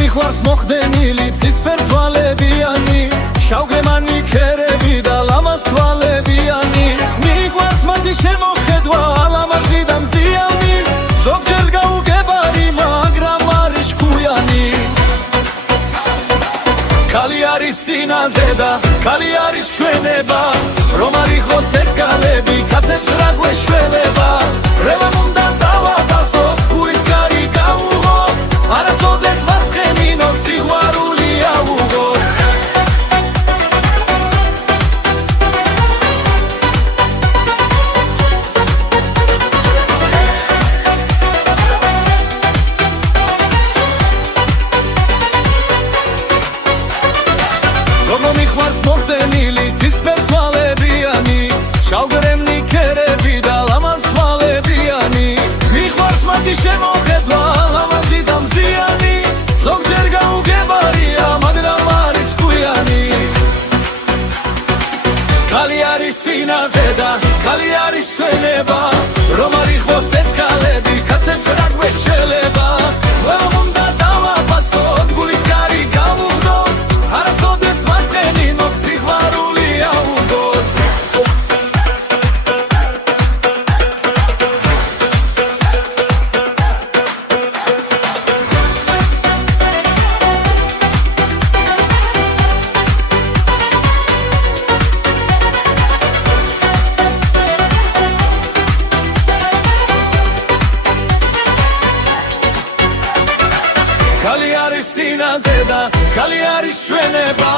მიხვარს მოხდენილი ცისფერ თვალებიანი შავგემანი ქერები და ლამაზ თვალებიანი მიყვარს მათი შემოხედვა ალამაზი და მზიანი ზოგჯერ გაუგებარი მაგრამ არის შქუიანი ქალი არის სინაზე და ქალი არის ჩვენება რომ არ იყოს ეს კალები კაცებს რა გვეშველება რევან უნდა დავაფასო უის კარი გაუღოთ არასოდეს ვარცხენინო სიყვარული აუღოთ მიხვარს მოხდენილი ცისფერ თვალებიანი შავგრემნი ქერები და ლამაზ თვალებიანი მიხვარს მათი შემოხედვა ლამაზი და მზიანი ზოგჯერ გაუგებარია მაგრამ არის კვიანი ქალი არის სინაზე და ქალი არის ჩვენება რომ არ იყოს ეს კალები კაცებს რა გვეშველება რომ უნდა დავაფასოთ გულის კარი გავუღდოთ არასოდეს ქალი არის სინაზე და ქალი არის ჩვენება